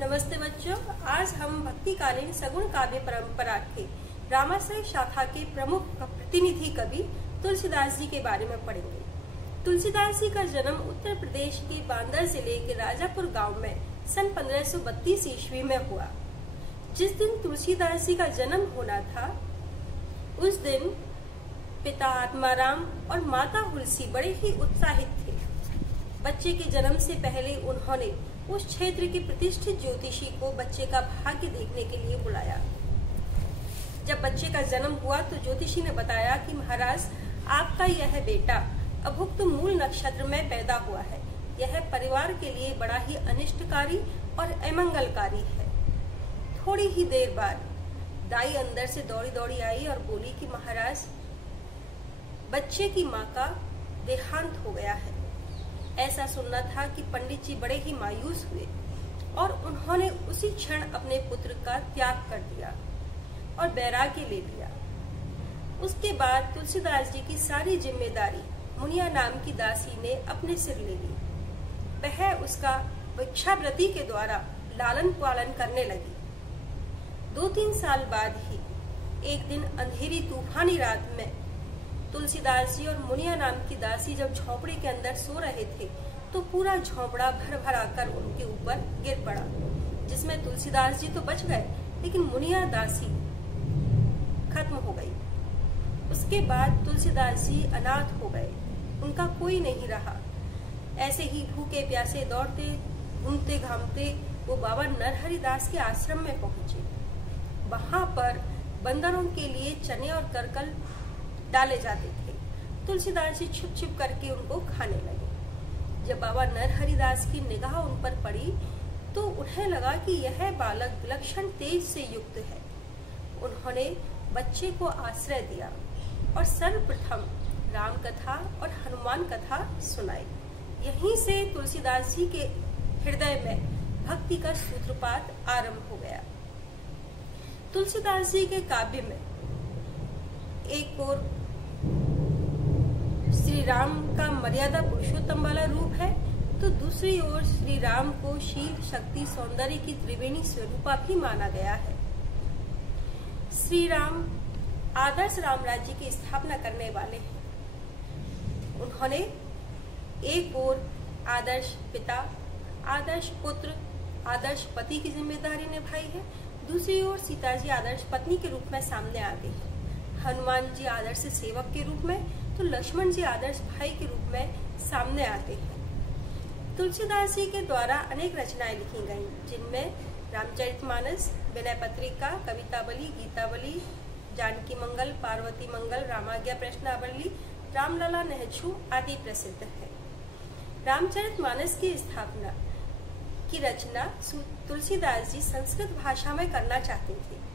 नमस्ते बच्चों, आज हम भक्तिकालीन सगुण काव्य परंपरा के रामाश्रय शाखा के प्रमुख प्रतिनिधि कवि तुलसीदास जी के बारे में पढ़ेंगे। तुलसीदास जी का जन्म उत्तर प्रदेश के बांदा जिले के राजापुर गांव में सन 1532 ईस्वी में हुआ। जिस दिन तुलसीदास जी का जन्म होना था, उस दिन पिता आत्माराम और माता हुलसी बड़े ही उत्साहित थे। बच्चे के जन्म से पहले उन्होंने उस क्षेत्र के प्रतिष्ठित ज्योतिषी को बच्चे का भाग्य देखने के लिए बुलाया। जब बच्चे का जन्म हुआ तो ज्योतिषी ने बताया कि महाराज, आपका यह बेटा अभुक्त मूल नक्षत्र में पैदा हुआ है। यह परिवार के लिए बड़ा ही अनिष्टकारी और अमंगलकारी है। थोड़ी ही देर बाद दाई अंदर से दौड़ी दौड़ी आई और बोली कि महाराज, बच्चे की माँ का देहांत हो गया है। ऐसा सुनना था कि पंडित जी बड़े ही मायूस हुए और उन्होंने उसी क्षण अपने पुत्र का त्याग कर दिया और बैराग्य ले लिया। उसके बाद तुलसीदास जी की सारी जिम्मेदारी मुनिया नाम की दासी ने अपने सिर ले ली। वह उसका भिक्षावृत्ति के द्वारा लालन पालन करने लगी। 2-3 साल बाद ही एक दिन अंधेरी तूफानी रात में तुलसीदास जी और मुनिया नाम की दासी जब झोपड़ी के अंदर सो रहे थे तो पूरा झोपड़ा भर भर आकर उनके ऊपर गिर पड़ा, जिसमें तुलसीदास जी तो बच गए लेकिन मुनिया दासी खत्म हो गई। उसके बाद तुलसीदास जी अनाथ हो गए, उनका कोई नहीं रहा। ऐसे ही भूखे प्यासे दौड़ते घूमते घामते वो बाबा नरहरिदास के आश्रम में पहुंचे। वहां पर बंदरों के लिए चने और करकल डाले जाते थे। तुलसीदास जी छुप छुप करके उनको खाने लगे। जब बाबा नरहरिदास की निगाह उन पर पड़ी तो उन्हें लगा कि यह बालक विलक्षण तेज से युक्त है। उन्होंने बच्चे को आश्रय दिया और सर्वप्रथम राम कथा और हनुमान कथा सुनाई। यहीं से तुलसीदास जी के हृदय में भक्ति का सूत्रपात आरंभ हो गया। तुलसीदास जी के काव्य में एक और श्री राम का मर्यादा पुरुषोत्तम वाला रूप है, तो दूसरी ओर श्री राम को शील शक्ति सौंदर्य की त्रिवेणी स्वरूपा भी माना गया है। श्री राम आदर्श राम राज्य की स्थापना करने वाले हैं। उन्होंने एक ओर आदर्श पिता, आदर्श पुत्र, आदर्श पति की जिम्मेदारी निभाई है, दूसरी ओर सीता जी आदर्श पत्नी के रूप में सामने आ गई है। हनुमान जी आदर्श सेवक के रूप में, तो लक्ष्मण जी आदर्श भाई के रूप में सामने आते हैं। तुलसीदास जी के द्वारा अनेक रचनाएं लिखी गईं, जिनमें रामचरितमानस, विनय पत्रिका, कवितावली, गीतावली, जानकी मंगल, पार्वती मंगल, रामाज्ञा प्रश्नावली, रामलला नहछू आदि प्रसिद्ध है। रामचरितमानस की स्थापना की रचना तुलसीदास जी संस्कृत भाषा में करना चाहते थे।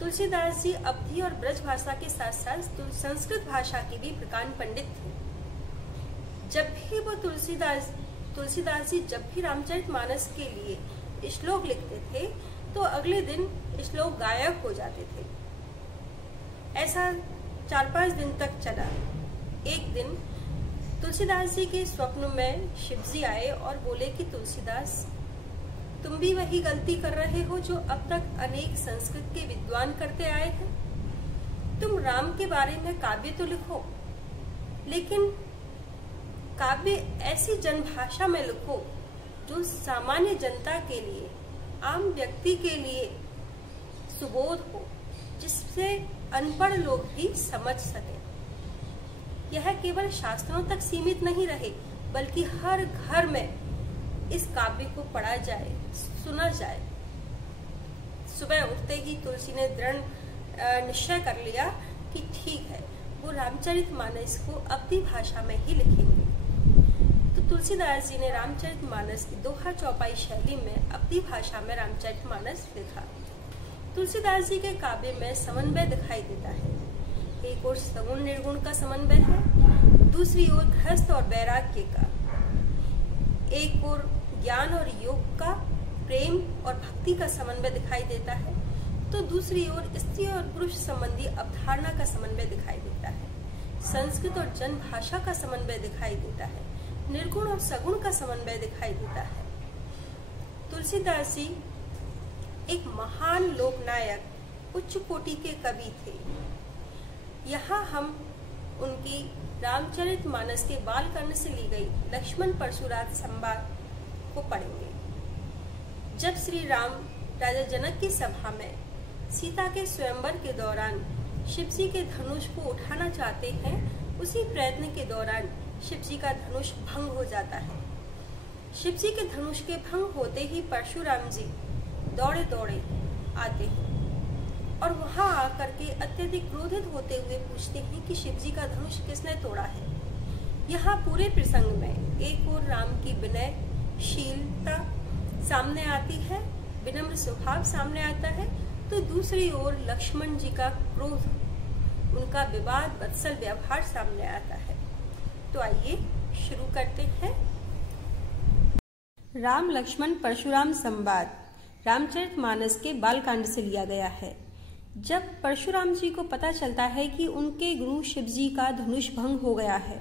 तुलसीदास जी अवधी और ब्रज भाषा के साथ साथ संस्कृत भाषा के भी प्रकांड पंडित थे। जब भी वो तुलसीदास जी जब भी रामचरितमानस के लिए श्लोक लिखते थे तो अगले दिन श्लोक गायब हो जाते थे। ऐसा 4-5 दिन तक चला। एक दिन तुलसीदास जी के स्वप्न में शिवजी आए और बोले कि तुलसीदास, तुम भी वही गलती कर रहे हो जो अब तक अनेक संस्कृत के विद्वान करते आए हैं। तुम राम के बारे में काव्य तो लिखो, लेकिन काव्य ऐसी जनभाषा में लिखो जो सामान्य जनता के लिए, आम व्यक्ति के लिए सुबोध हो, जिससे अनपढ़ लोग भी समझ सके। यह केवल शास्त्रों तक सीमित नहीं रहे, बल्कि हर घर में इस काव्य को पढ़ा जाए, सुना जाए। सुबह उठते ही तुलसी ने दृढ़ निश्चय कर लिया कि ठीक है, वो रामचरितमानस को अवधी भाषा में ही लिखेंगे। तो तुलसीदास जी ने रामचरितमानस की दोहा चौपाई शैली में अवधी भाषा में रामचरितमानस लिखा। तुलसीदास जी के काव्य में समन्वय दिखाई देता है। एक ओर सगुण निर्गुण का समन्वय है, दूसरी ओर गृहस्थ और वैराग्य का, एक ओर ज्ञान और योग का, प्रेम और भक्ति का समन्वय दिखाई देता है, तो दूसरी ओर स्त्री और पुरुष संबंधी अवधारणा का समन्वय दिखाई देता है। संस्कृत और जन भाषा का समन्वय दिखाई देता है। निर्गुण और सगुण का समन्वय दिखाई देता है। तुलसीदास जी एक महान लोकनायक, उच्च कोटि के कवि थे। यहाँ हम उनकी रामचरितमानस के बालकांड से ली गई लक्ष्मण परशुराम संवाद को पढ़ेंगे। जब श्री राम राजा जनक की सभा में सीता के स्वयंवर के दौरान शिवजी के धनुष को उठाना चाहते हैं, उसी प्रयत्न के दौरान शिवजी का धनुष भंग हो जाता है। शिवजी के धनुष के भंग होते ही परशुराम जी दौड़े दौड़े आते हैं और वहां आकर के अत्यधिक क्रोधित होते हुए पूछते हैं कि शिवजी का धनुष किसने तोड़ा है। यहाँ पूरे प्रसंग में एक और राम की विनयशीलता सामने आती है, विनम्र स्वभाव सामने आता है, तो दूसरी ओर लक्ष्मण जी का क्रोध, उनका विवाद वत्सल व्यवहार सामने आता है। तो आइए शुरू करते हैं। राम लक्ष्मण परशुराम संवाद रामचरितमानस के बालकांड से लिया गया है। जब परशुराम जी को पता चलता है कि उनके गुरु शिवजी का धनुष भंग हो गया है,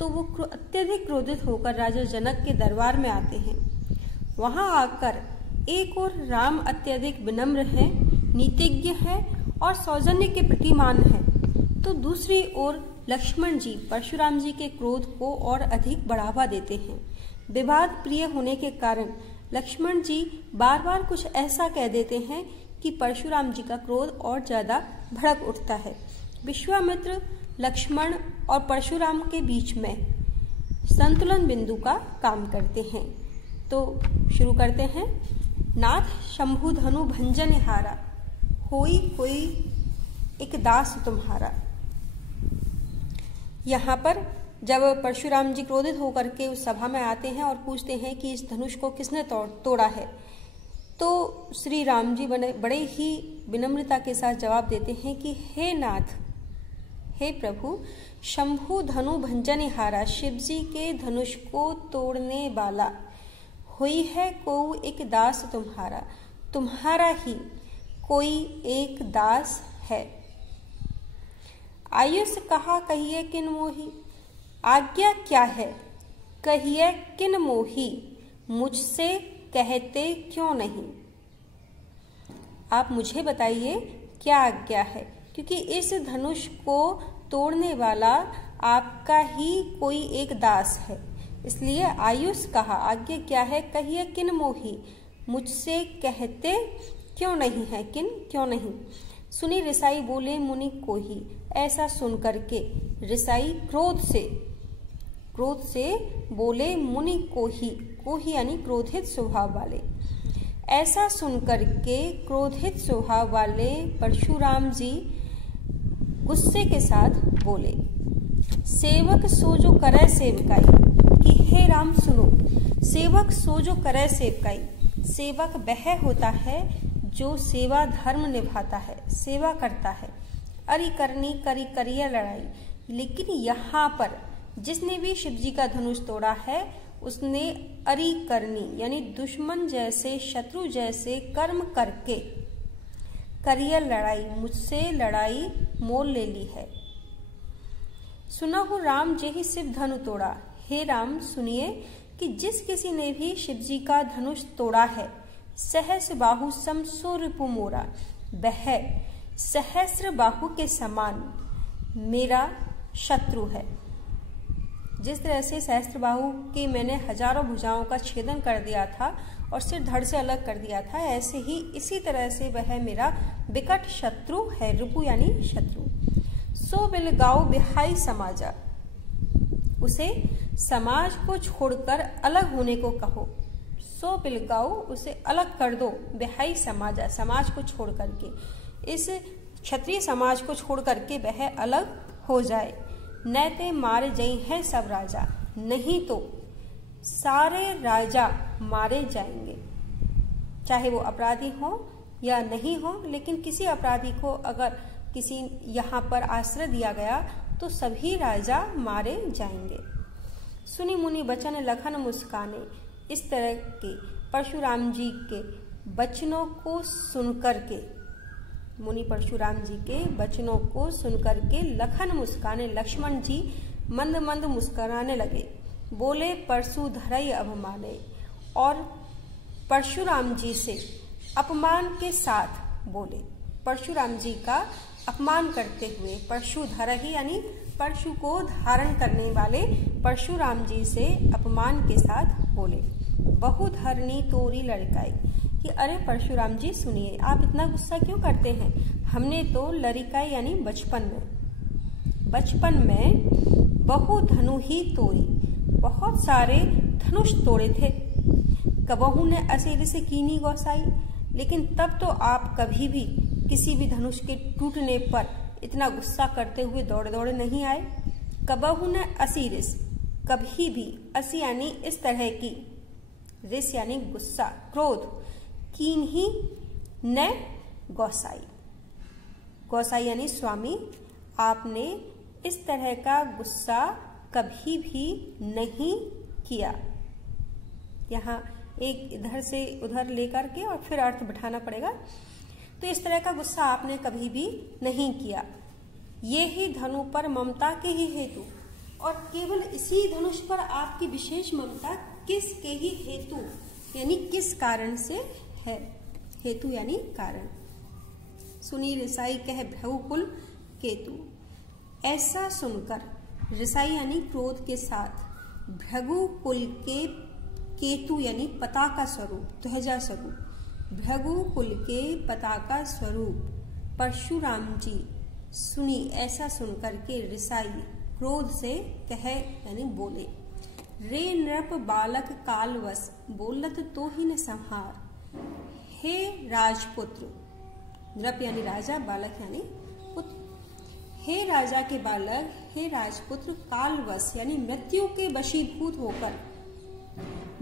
तो वो अत्यधिक क्रोधित होकर राजा जनक के दरबार में आते हैं। वहां आकर एक और राम अत्यधिक विनम्र हैं, नीतिज्ञ हैं और सौजन्य के प्रतिमान हैं, तो दूसरी ओर लक्ष्मण जी परशुराम जी के क्रोध को और अधिक बढ़ावा देते हैं। विवाद प्रिय होने के कारण लक्ष्मण जी बार बार कुछ ऐसा कह देते हैं कि परशुराम जी का क्रोध और ज्यादा भड़क उठता है। विश्वामित्र लक्ष्मण और परशुराम के बीच में संतुलन बिंदु का काम करते हैं। तो शुरू करते हैं। नाथ शंभु धनु भंजन हारा, होई कोई एक दास तुम्हारा। यहाँ पर जब परशुराम जी क्रोधित होकर के उस सभा में आते हैं और पूछते हैं कि इस धनुष को किसने तोड़ा है, तो श्री राम जी बड़े ही विनम्रता के साथ जवाब देते हैं कि हे नाथ, हे प्रभु, शंभु धनु भंजन हारा, शिवजी के धनुष को तोड़ने वाला हुई है को एक दास तुम्हारा, तुम्हारा ही कोई एक दास है। आयुष कहा कहिए किन मोही, आज्ञा क्या है कहिए किन मोही, मुझसे कहते क्यों नहीं। आप मुझे बताइए क्या आज्ञा है, क्योंकि इस धनुष को तोड़ने वाला आपका ही कोई एक दास है। इसलिए आयुष कहा, आज्ञा क्या है कहिए किन मोही, मुझसे कहते क्यों नहीं है, किन क्यों नहीं। सुनी रिसाई बोले मुनि को ही, ऐसा सुन करके रिसाई क्रोध से बोले मुनि को ही यानी क्रोधित स्वभाव वाले। ऐसा सुनकर के क्रोधित स्वभाव वाले परशुराम जी गुस्से के साथ बोले, सेवक सो जो करे सेवकाई, कि हे राम सुनो, सेवक सो जो करे सेवकाई। सेवक वह होता है जो सेवा धर्म निभाता है, सेवा करता है। अरि करनी करी करिया लड़ाई, लेकिन यहाँ पर जिसने भी शिवजी का धनुष तोड़ा है उसने अरि करनी यानी दुश्मन जैसे, शत्रु जैसे कर्म करके करिया लड़ाई, मुझसे लड़ाई मोल ले ली है। सुनहु राम जेहि शिव धनु तोड़ा, हे राम सुनिए कि जिस किसी ने भी शिवजी का धनुष तोड़ा है, सहस्र बाहु सम सो रिपु मोरा, वह सहस्र बाहु के समान मेरा शत्रु है। जिस तरह से सहस्त्र बाहु की मैंने हजारों भुजाओं का छेदन कर दिया था और सिर धड़ से अलग कर दिया था, ऐसे ही इसी तरह से वह मेरा विकट शत्रु है। रिपु यानी शत्रु। सो बिल गाओ बिहाई समाजा, उसे समाज को छोड़कर अलग होने को कहो। सो बिल गाओ, उसे अलग कर दो। बिहाई समाजा, समाज को छोड़ करके, इस क्षत्रिय समाज को छोड़ करके वह अलग हो जाए। नैते मारे जई हैं सब राजा, नहीं तो सारे राजा मारे जाएंगे। चाहे वो अपराधी हो या नहीं हो, लेकिन किसी अपराधी को अगर किसी यहाँ पर आश्रय दिया गया तो सभी राजा मारे जाएंगे। सुनी मुनि बचन लखन मुस्काने, इस तरह के परशुराम जी के वचनों को सुनकर के, मुनि परशुराम जी के वचनों को सुनकर के लखन मुस्काने, लक्ष्मण जी मंद मंद मुस्कुराने लगे। बोले परशु धरई अब माने, और परशुराम जी से अपमान के साथ बोले। परशुराम जी का अपमान करते हुए परशुधर ही यानी परशु को धारण करने वाले परशुराम जी से अपमान के साथ बोले। बहुधरनी तोरी लड़काई कि अरे परशुराम जी सुनिए, आप इतना गुस्सा क्यों करते हैं? हमने तो लड़काई यानी बचपन में बहुधनु ही तोरी, बहुत सारे धनुष तोड़े थे। कबहू ने असेर से कीनी गौसाई, लेकिन तब तो आप कभी भी किसी भी धनुष के टूटने पर इतना गुस्सा करते हुए दौड़े दौड़े नहीं आए। कबहू ने असीरिस, कभी भी, असी यानी इस तरह की, रिस यानी गुस्सा, क्रोध, कीन ही न गौसाई, गौसाई यानी स्वामी, आपने इस तरह का गुस्सा कभी भी नहीं किया। यहाँ एक इधर से उधर लेकर के और फिर अर्थ बिठाना पड़ेगा। तो इस तरह का गुस्सा आपने कभी भी नहीं किया। ये ही धनु पर ममता के ही हेतु, और केवल इसी धनुष पर आपकी विशेष ममता किसके ही हेतु यानी किस कारण से है? हेतु यानी कारण। सुनी रिसाई कह भ्रगुकुल केतु। ऐसा सुनकर रिसाई यानी क्रोध के साथ भृगुकुल के केतु यानी पताका स्वरूप, ध्वजा स्वरूप, भृगुकुल के पताका स्वरूप परशुराम जी सुनी, ऐसा सुनकर के रिसाई क्रोध से कह यानी बोले। रे नृप बालक कालवश बोलत तो ही न संहार। हे राजपुत्र, नृप यानी राजा, बालक यानी पुत्र। हे राजा के बालक, हे राजपुत्र, कालवश यानी मृत्यु के वशीभूत होकर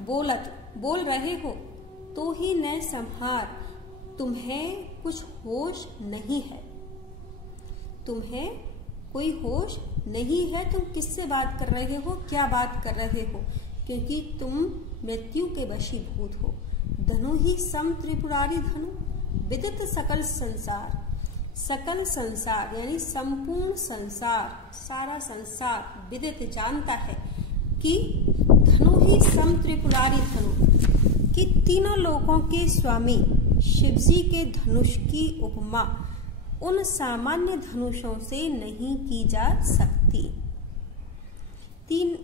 बोलत बोल रहे हो तो ही न संहार, तुम्हें कुछ होश नहीं है, तुम्हें कोई होश नहीं है। तुम किससे बात कर रहे हो, क्या बात कर रहे हो? क्योंकि तुम मृत्यु के वशीभूत हो। धनु ही सम त्रिपुरारी धनु, विदित सकल संसार। सकल संसार यानी संपूर्ण संसार, सारा संसार विदित जानता है कि धनु ही सम त्रिपुरारी धनु, कि तीनों लोकों के स्वामी शिवजी के धनुष की उपमा उन सामान्य धनुषों से नहीं की जा सकती। तीन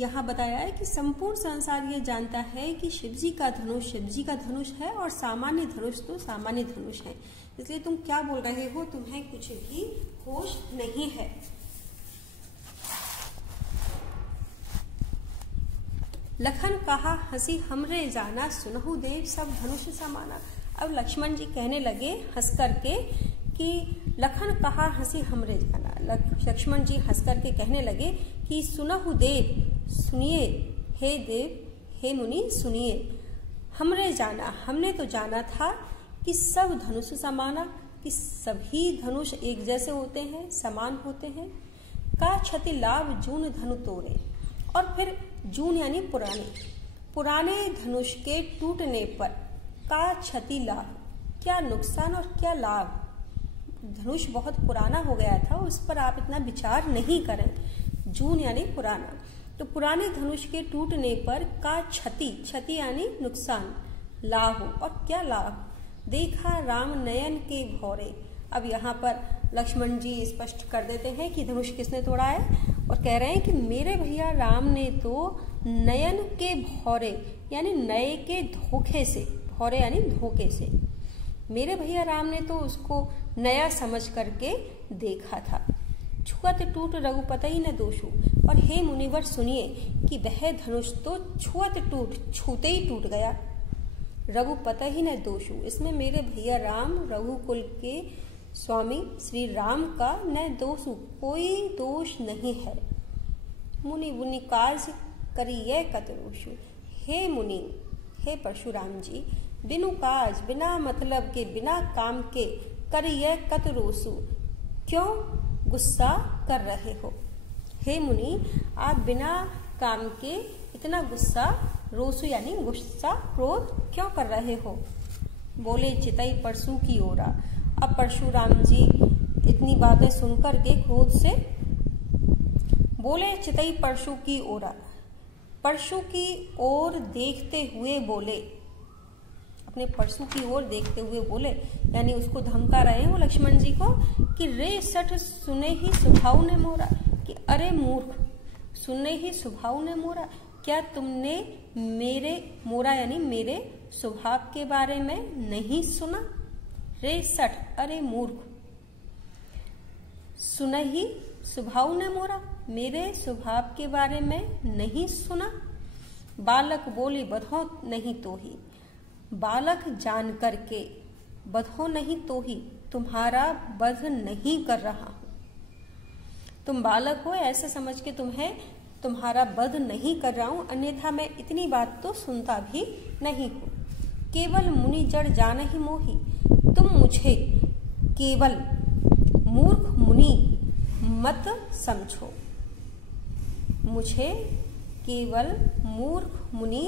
यहाँ बताया है कि संपूर्ण संसार ये जानता है कि शिवजी का धनुष है और सामान्य धनुष तो सामान्य धनुष है। इसलिए तुम क्या बोल रहे हो, तुम्हें कुछ भी होश नहीं है। लखन कहा हंसी हमरे जाना, सुनहु देव सब धनुष समाना। अब लक्ष्मण जी कहने लगे हंस करके कि लखन कहा हंसी हमरे जाना। लक्ष्मण जी हंस करके कहने लगे कि सुनहु देव, सुनिए, हे देव, हे मुनि सुनिए। हमरे जाना, हमने तो जाना था कि सब धनुष समाना, कि सभी धनुष एक जैसे होते हैं, समान होते हैं। का क्षति लाभ जून धनु तोड़े, और फिर जून यानी पुराने धनुष के टूटने पर का क्षति लाभ, क्या नुकसान और क्या लाभ। धनुष बहुत पुराना हो गया था, उस पर आप इतना विचार नहीं करें। जून यानी पुराना, तो पुराने धनुष के टूटने पर का क्षति यानी नुकसान, लाभ और क्या लाभ। देखा राम नयन के भौरे। अब यहाँ पर लक्ष्मण जी स्पष्ट कर देते हैं कि धनुष किसने तोड़ा है, और कह रहे हैं कि मेरे भैया राम ने तो नयन के भौरे यानी नए के धोखे से, भौरे यानी धोखे से, मेरे भैया राम ने तो उसको नया समझ करके देखा था। छुअत टूट रघुपति न दोषु। और हे मुनिवर सुनिए कि वह धनुष तो छूते ही टूट गया। रघुपति ही न दोषु, इसमें मेरे भैया राम रघुकुल के स्वामी श्री राम का न दोषु, कोई दोष नहीं है। मुनि मुनि काज करिए कतरोषु। हे मुनि, हे परशुराम जी, बिनु काज, बिना मतलब के, बिना काम के, करिए कतरोषु, क्यों गुस्सा कर रहे हो। हे मुनि, आप बिना काम के इतना गुस्सा, रोसु यानी गुस्सा, क्रोध क्यों कर रहे हो। बोले चितई परशु की ओरा। अब परशुराम जी इतनी बातें सुनकर के क्रोध से बोले चितई परशु की ओरा, परशु की ओर देखते हुए बोले। अपने परशु की ओर देखते हुए बोले, यानी उसको धमका रहे हैं वो लक्ष्मण जी को कि रे सठ सुने ही स्वभाव ने मोरा, कि अरे मूर्ख, सुने ही स्वभाव ने मोरा, क्या तुमने मेरे मोरा यानी मेरे स्वभाव के बारे में नहीं सुना। रे सठ, अरे मूर्ख, सुने ही स्वभाव ने मोरा, मेरे स्वभाव के बारे में नहीं सुना। बालक बोली बधो नहीं तो ही, बालक जान करके बधो नहीं तो ही, तुम्हारा वध नहीं कर रहा हूं। तुम बालक हो ऐसा समझ के तुम्हारा वध नहीं कर रहा हूं, अन्यथा मैं इतनी बात तो सुनता भी नहीं हूं। केवल मुनि जड़ जान ही मोही, तुम मुझे केवल मूर्ख मुनि मत समझो, मुझे केवल मूर्ख मुनि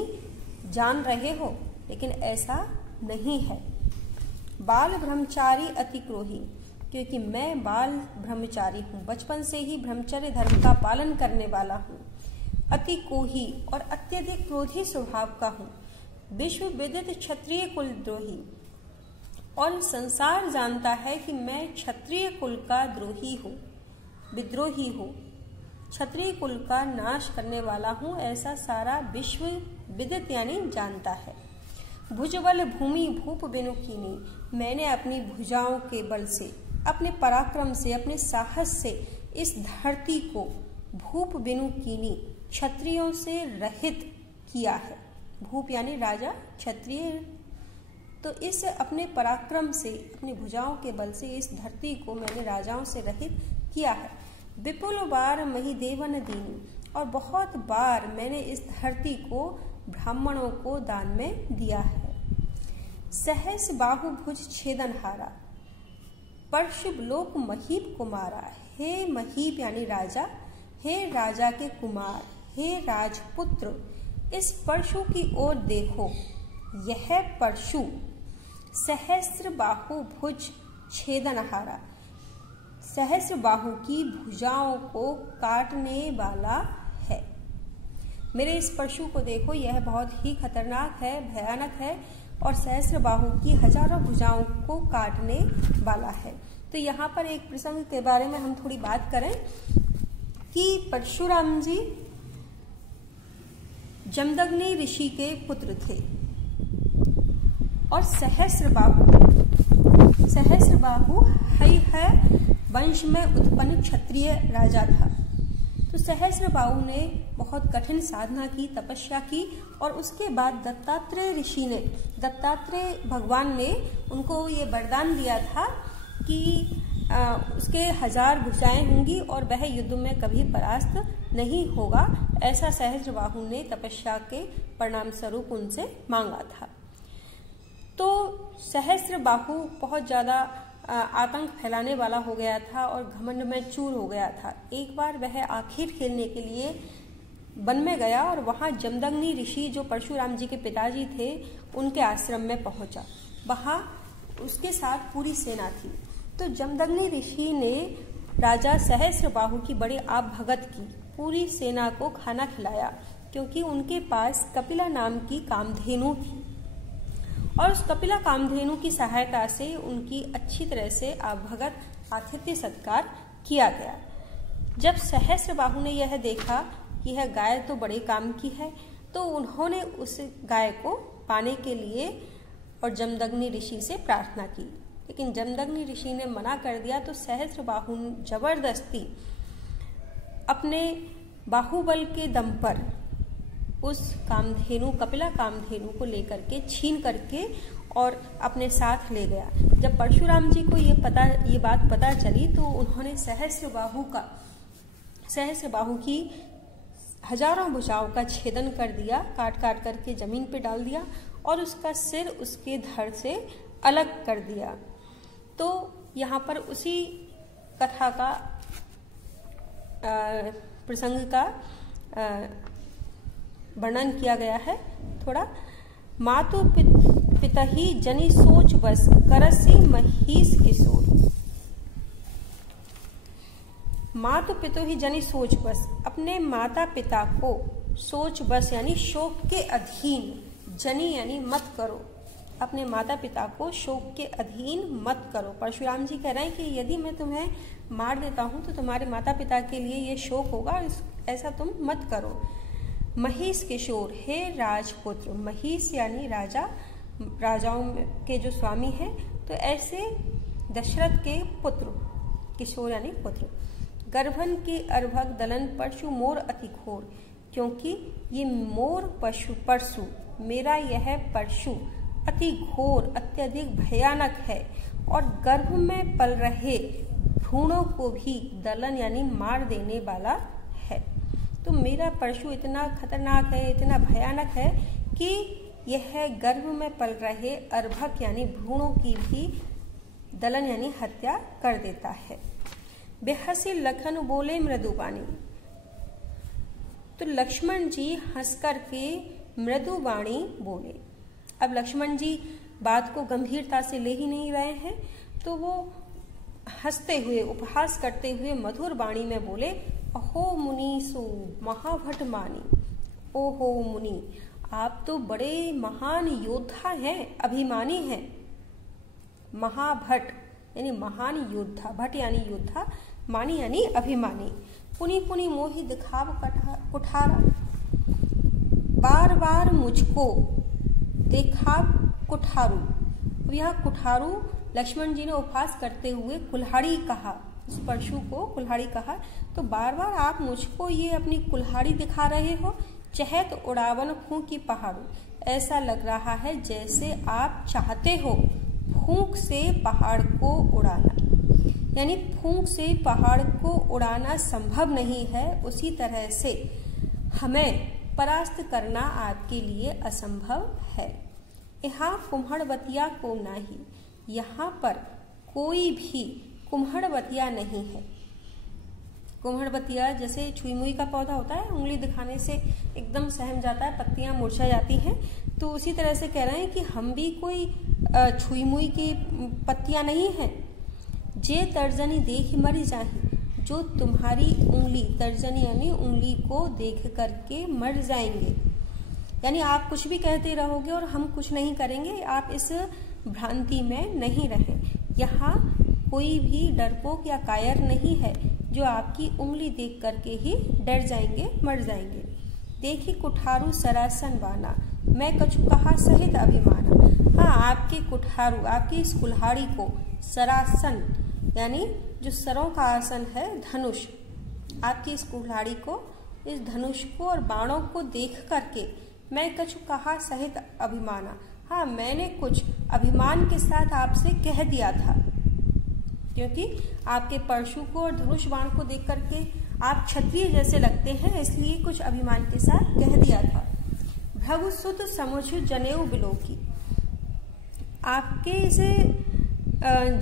जान रहे हो, लेकिन ऐसा नहीं है। बाल ब्रह्मचारी अति क्रोही, क्योंकि मैं बाल ब्रह्मचारी हूँ, बचपन से ही ब्रह्मचर्य धर्म का पालन करने वाला हूँ। अति कोही और अत्यधिक क्रोधी स्वभाव का हूँ, विश्व विदित क्षत्रिय कुल द्रोही, और संसार जानता है कि मैं क्षत्रिय कुल का द्रोही हूँ, विद्रोही हूँ, क्षत्रिय कुल का नाश करने वाला हूँ, ऐसा सारा विश्व विदित यानी जानता है। भुजबल भूमि भूप बिनु कीनी, मैंने अपनी भुजाओं के बल से, अपने पराक्रम से, अपने साहस से इस धरती को भूप बिनु कीनी, क्षत्रियों से रहित किया है। भूप यानी राजा, क्षत्रिय, तो इस अपने पराक्रम से, अपनी भुजाओं के बल से इस धरती को मैंने राजाओं से रहित किया है। विपुल बार मही देवन दीनी, और बहुत बार मैंने इस धरती को ब्राह्मणों को दान में दिया है। सहस बाहु भुज छेदन हारा, परशुभ लोक महीप कुमारा, हे महीप यानी राजा, हे राजा के कुमार, हे राजपुत्र, इस परशु की ओर देखो, यह परशु सहस्र बाहु भुज छेदन हारा, सहस्र बाहु की भुजाओं को काटने वाला है। मेरे इस परशु को देखो, यह बहुत ही खतरनाक है, भयानक है, और सहस्र बाहु की हजारों भुजाओं को काटने वाला है। तो यहाँ पर एक प्रसंग के बारे में हम थोड़ी बात करें कि परशुराम जी जमदग्नि ऋषि के पुत्र थे, और सहस्र बाहु है वंश में उत्पन्न क्षत्रिय राजा था। तो सहस्र बाहु ने बहुत कठिन साधना की, तपस्या की, और उसके बाद दत्तात्रेय भगवान ने उनको ये वरदान दिया था कि उसके 1000 भुजाएं होंगी और वह युद्ध में कभी परास्त नहीं होगा। ऐसा सहस्र बाहु ने तपस्या के परिणाम स्वरूप उनसे मांगा था। तो सहस्र बाहु बहुत ज्यादा आतंक फैलाने वाला हो गया था और घमंड में चूर हो गया था। एक बार वह आखिर खेलने के लिए वन में गया और वहां जमदग्नि ऋषि जो परशुराम जी के पिताजी थे उनके आश्रम में पहुंचा। वहां उसके साथ पूरी सेना थी। तो जमदग्नि ऋषि ने राजा सहस्र बाहु की बड़ी आप भगत की, पूरी सेना को खाना खिलाया, क्योंकि उनके पास कपिला नाम की कामधेनु थी, और उस कपिला कामधेनु की सहायता से उनकी अच्छी तरह से भगत आतिथ्य सत्कार किया गया। जब सहस्र बाहु ने यह देखा कि यह गाय तो बड़े काम की है, तो उन्होंने उस गाय को पाने के लिए और जमदग्नि ऋषि से प्रार्थना की, लेकिन जमदग्नि ऋषि ने मना कर दिया। तो सहस्र बाहु जबरदस्ती अपने बाहुबल के दम पर उस कामधेनु, कपिला कामधेनु को लेकर के, छीन करके और अपने साथ ले गया। जब परशुराम जी को ये बात पता चली तो उन्होंने सहस्र बाहु की हजारों भुजाओं का छेदन कर दिया, काट काट करके जमीन पे डाल दिया और उसका सिर उसके धड़ से अलग कर दिया। तो यहाँ पर उसी कथा का प्रसंग का वर्णन किया गया है थोड़ा। मातु पितहि जनि सोच बस, करसी महिष किशोर। मातु पितु ही जनि सोच बस, अपने माता पिता को सोच बस यानी शोक के अधीन, जनि यानी मत करो, अपने माता पिता को शोक के अधीन मत करो। परशुराम जी कह रहे हैं कि यदि मैं तुम्हें मार देता हूँ तो तुम्हारे माता पिता के लिए ये शोक होगा और ऐसा तुम मत करो। महिष किशोर, हे राजपुत्र, महिष यानी राजा, राजाओं के जो स्वामी हैं, तो ऐसे दशरथ के पुत्र, किशोर यानी पुत्र। गर्भन के अर्भक दलन परशु मोर अति घोर, क्योंकि ये मोर परशु मेरा यह परशु अति घोर अत्यधिक भयानक है और गर्भ में पल रहे भ्रूणों को भी दलन यानी मार देने वाला है। तो मेरा परशु इतना खतरनाक है, इतना भयानक है कि यह गर्भ में पल रहे अर्भक यानी भ्रूणों की भी दलन यानी हत्या कर देता है। बेहसी लखन बोले मृदुवाणी, तो लक्ष्मण जी हंस कर के मृदुवाणी बोले। अब लक्ष्मण जी बात को गंभीरता से ले ही नहीं रहे हैं, तो वो हंसते हुए, उपहास करते हुए मधुर वाणी में बोले, अहो मुनीसु महाभट मानी। ओहो मुनि, आप तो बड़े महान योद्धा हैं, अभिमानी हैं। महाभट यानी महान योद्धा, भट यानी योद्धा, मानी यानी अभिमानी। पुनि पुनि मोहि दिखाव कुठारा, बार बार मुझको देखाव कुठारू। अब यहाँ कुठारू लक्ष्मण जी ने उपहास करते हुए कुल्हाड़ी कहा, उस परशु को कुल्हाड़ी कहा। तो बार बार आप मुझको ये अपनी कुल्हाड़ी दिखा रहे हो, चहत उड़ावन फूंकी पहाड़ू। ऐसा लग रहा है जैसे आप चाहते हो फूंक से पहाड़ को उड़ाना, यानी फूंक से पहाड़ को उड़ाना संभव नहीं है, उसी तरह से हमें परास्त करना आपके लिए असंभव है। यहाँ कुम्हड़वतिया को नाही, यहाँ पर कोई भी कुम्हड़वतिया नहीं है। कुम्हड़वतिया जैसे छुई मुई का पौधा होता है, उंगली दिखाने से एकदम सहम जाता है, पत्तियां मुरझा जाती हैं, तो उसी तरह से कह रहे हैं कि हम भी कोई छुई मुई की पत्तियां नहीं हैं। जे तर्जनी देख मरी जाही, जो तुम्हारी उंगली, तर्जनी यानी उंगली को देख करके मर जाएंगे। यानी आप कुछ भी कहते रहोगे और हम कुछ नहीं करेंगे, आप इस भ्रांति में नहीं रहें। यहाँ कोई भी डरपोक या कायर नहीं है जो आपकी उंगली देख करके ही डर जाएंगे, मर जाएंगे। देखी कुठारू सरासन बाना, मैं कछु कहा सहित अभिमाना। हाँ, आपके कुठारू, आपकी इस कुल्हाड़ी को, सरासन यानी जो सरों का आसन है, धनुष, आपकी इस कुल्हाड़ी को, इस धनुष को और बाणों को देख करके मैं कछु कहा सहित अभिमाना। हाँ, मैंने कुछ अभिमान के साथ आपसे कह दिया था, क्योंकि आपके परशु को और धनुष बाण को देख करके आप क्षत्रिय जैसे लगते हैं, इसलिए कुछ अभिमान के साथ कह दिया था। भृगुसुत समुझ जनेऊ बिलोकी, आपके इसे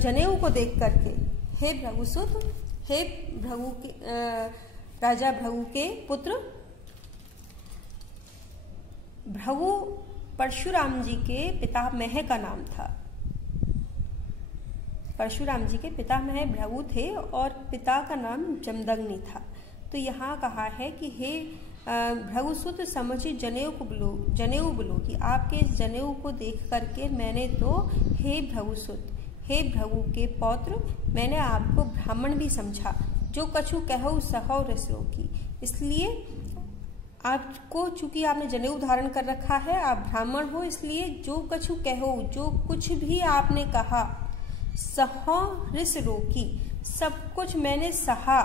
जनेऊ को देख करके, हे भृगुसुत, हे भृगु के राजा भृगु के पुत्र, भृगु परशुराम जी के पितामह का नाम था। परशुराम जी के पितामह भृगु थे और पिता का नाम जमदग्नि था। तो यहाँ कहा है कि हे भृगुसुत समझी जनेऊ बिलो, कि आपके इस जनेऊ को देख करके मैंने तो हे भृगुसुत, हे भृगु के पौत्र, मैंने आपको ब्राह्मण भी समझा। जो कछु कहु सहौ रसरो की, इसलिए आपको, चूंकि आपने जनेऊ धारण कर रखा है, आप ब्राह्मण हो, इसलिए जो कछु कहो, जो कुछ भी आपने कहा, सहौ रिस रोकी, सब कुछ मैंने सहा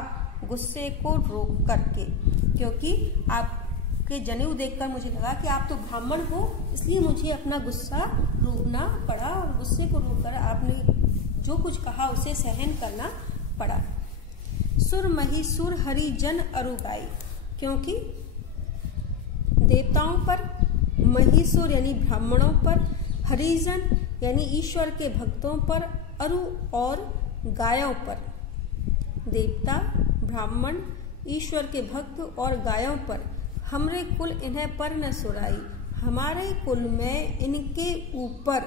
गुस्से को रोक करके, क्योंकि आपके जनेऊ देखकर मुझे लगा कि आप तो ब्राह्मण हो, इसलिए मुझे अपना गुस्सा रोकना पड़ा और गुस्से को रोककर आपने जो कुछ कहा उसे सहन करना पड़ा। सुर मही सुर हरि जन अरुगाई, क्योंकि देवताओं पर, महीसुर यानी ब्राह्मणों पर, हरिजन यानी ईश्वर के भक्तों पर, अरु और गायों पर, देवता, ब्राह्मण, ईश्वर के भक्त और गायों पर, हमरे कुल इन्हें पर न सुराई, हमारे कुल में इनके ऊपर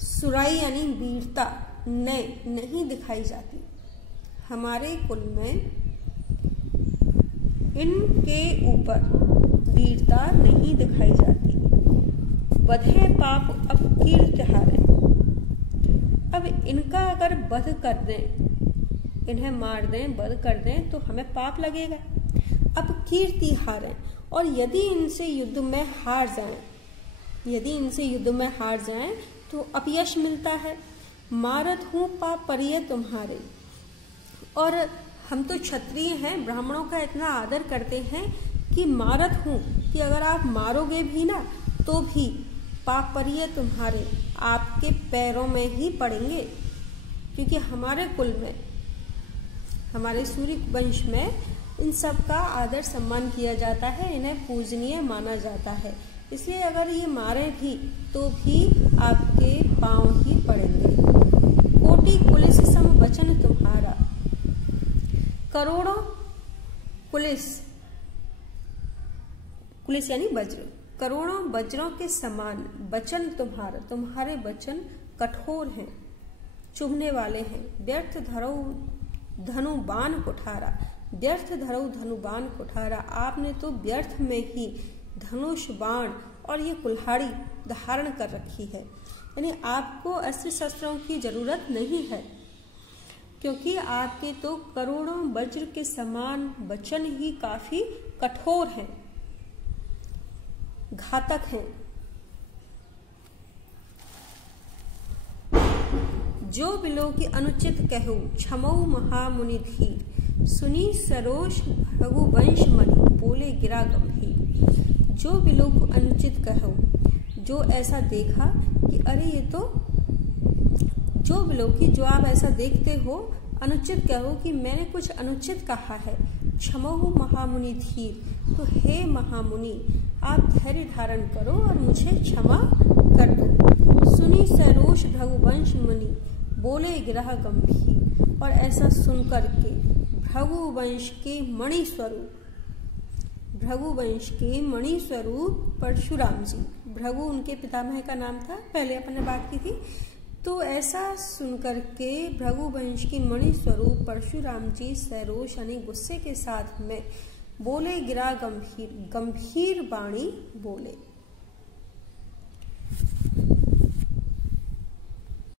सुराई यानी वीरता नहीं दिखाई जाती। हमारे कुल में इनके ऊपर वीरता नहीं दिखाई जाती। बधे पाप अब कीर्ति अगर वध कर दें, इन्हें मार दें, वध कर दें तो हमें पाप लगेगा। अब कीर्ति हारें और यदि इनसे युद्ध में हार जाएं तो अपयश मिलता है। मारत हूँ पाप परिय तुम्हारे। और हम तो क्षत्रिय हैं, ब्राह्मणों का इतना आदर करते हैं कि मारत हूँ कि अगर आप मारोगे भी ना तो भी पाप परिय तुम्हारे, आपके पैरों में ही पड़ेंगे। क्योंकि हमारे कुल में, हमारे सूर्य वंश में इन सब का आदर सम्मान किया जाता है, इन्हें पूजनीय माना जाता है। इसलिए अगर ये मारे भी तो भी आपके पांव ही पड़ेंगे। कोटि पुलिस सम वचन तुम्हारा। करोड़ों पुलिस यानी वज्र, करोड़ों वज्रों के समान वचन तुम्हारा, तुम्हारे वचन कठोर हैं, चुभने वाले हैं। व्यर्थ धरो धनुबान कुठारा, व्यर्थ धरो धनुबान कुठारा। आपने तो व्यर्थ में ही धनुष, बाण और ये कुल्हाड़ी धारण कर रखी है। यानी आपको अस्त्र शस्त्रों की जरूरत नहीं है, क्योंकि आपके तो करोड़ों वज्र के समान वचन ही काफी कठोर हैं, घातक हैं। जो बिलो की अनुचित कहूँ क्षमऊ महामुनि धीर। सुनी सरोष भृगुवंश मणि बोले गिरा गंभीर। जो बिलो को अनुचित कहो, जो ऐसा देखा कि अरे ये तो, जो बिलो की, जो आप ऐसा देखते हो, अनुचित कहो कि मैंने कुछ अनुचित कहा है। क्षमऊ महामुनि धीर, तो हे महामुनि आप धैर्य धारण करो और मुझे क्षमा कर दो। सुनी सरोष भृगुवंश मुनि बोले गिरह गंभीर। और ऐसा सुनकर के भृगुवंश के मणि स्वरूप परशुराम जी, भृगु उनके पितामह का नाम था, पहले अपन ने बात की थी। तो ऐसा सुनकर के भृगुवंश की मणि स्वरूप परशुराम जी सरोष यानी गुस्से के साथ में बोले गिरा गंभीर, गंभीर वाणी बोले।